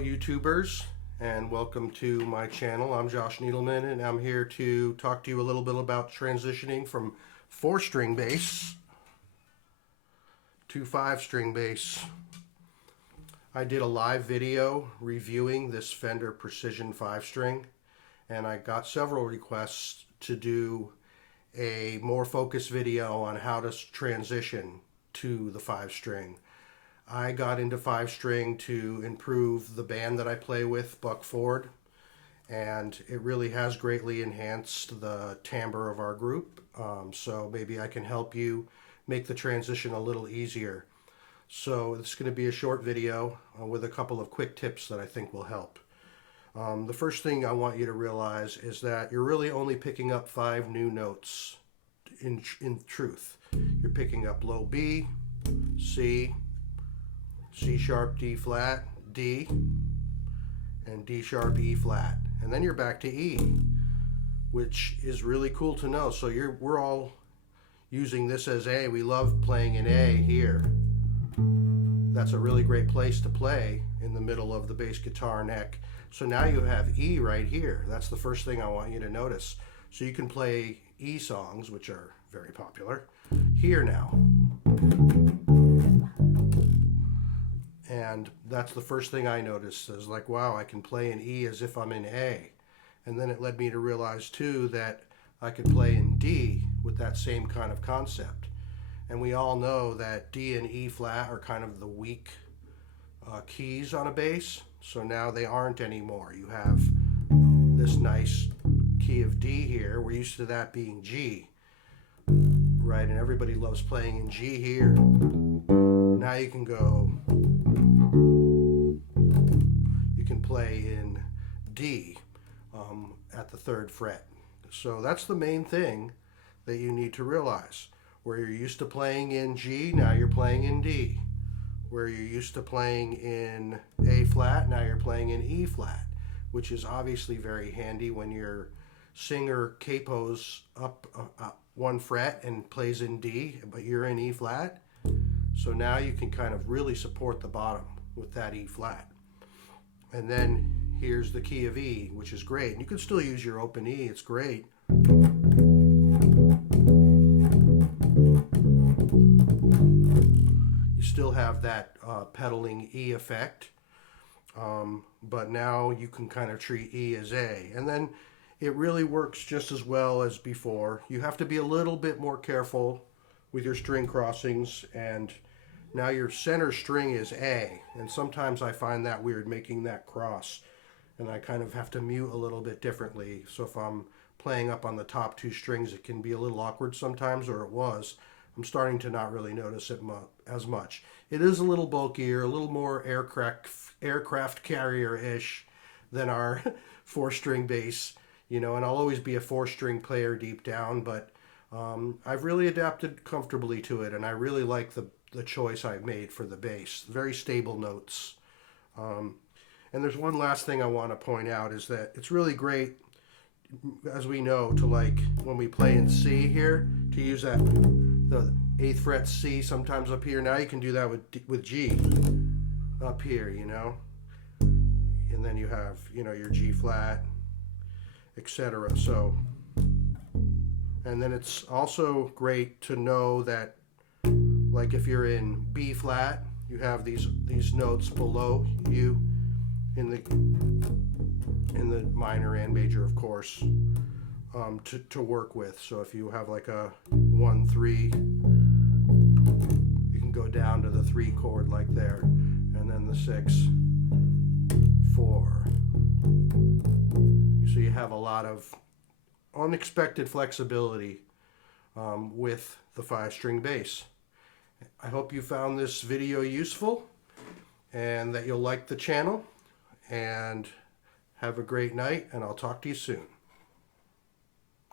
YouTubers, and welcome to my channel. I'm Josh Needleman, and I'm here to talk to you a little bit about transitioning from 4-string bass to 5-string bass. I did a live video reviewing this Fender Precision 5-string, and I got several requests to do a more focused video on how to transition to the 5-string. I got into 5-string to improve the band that I play with, Buck Ford, and it really has greatly enhanced the timbre of our group. So maybe I can help you make the transition a little easier. So it's going to be a short video with a couple of quick tips that I think will help. The first thing I want you to realize is that you're really only picking up 5 new notes in truth. You're picking up low B, C, C sharp, D flat, D, and D sharp, E flat. And then you're back to E, which is really cool to know. So we're all using this as A. We love playing an A here. That's a really great place to play in the middle of the bass guitar neck. So now you have E right here. That's the first thing I want you to notice. So you can play E songs, which are very popular, here now. And that's the first thing I noticed, is like, wow, I can play an E as if I'm in A. And then it led me to realize too that I could play in D with that same kind of concept. And we all know that D and E flat are kind of the weak keys on a bass. So now they aren't anymore. You have this nice key of D here. We're used to that being G, right? And everybody loves playing in G here. Now you can go, you can play in D at the 3rd fret. So that's the main thing that you need to realize. Where you're used to playing in G, now you're playing in D. Where you're used to playing in A flat, now you're playing in E flat, which is obviously very handy when your singer capos up 1 fret and plays in D, but you're in E flat. So now you can kind of really support the bottom with that E flat. And then here's the key of E, which is great. And you can still use your open E, it's great. You still have that pedaling E effect, but now you can kind of treat E as A. And then it really works just as well as before. You have to be a little bit more careful with your string crossings, and now your center string is A, and sometimes I find that weird making that cross, and I kind of have to mute a little bit differently. So if I'm playing up on the top 2 strings, it can be a little awkward sometimes, or it was. I'm starting to not really notice it as much. It is a little bulkier, a little more aircraft carrier-ish than our 4-string bass, you know, and I'll always be a 4-string player deep down, but I've really adapted comfortably to it, and I really like the choice I've made for the bass. Very stable notes. And there's one last thing I want to point out, is that it's really great, as we know, to, like, when we play in C here, to use that, the 8th fret C sometimes up here. Now you can do that with G up here, you know. And then you have, you know, your G flat, etc. So, and then it's also great to know that, like, if you're in B flat, you have these notes below you in the minor and major, of course, to work with. So if you have like a 1-3, you can go down to the 3 chord like there, and then the 6-4. So you have a lot of unexpected flexibility with the 5-string bass. I hope you found this video useful and that you'll like the channel, and have a great night, and I'll talk to you soon.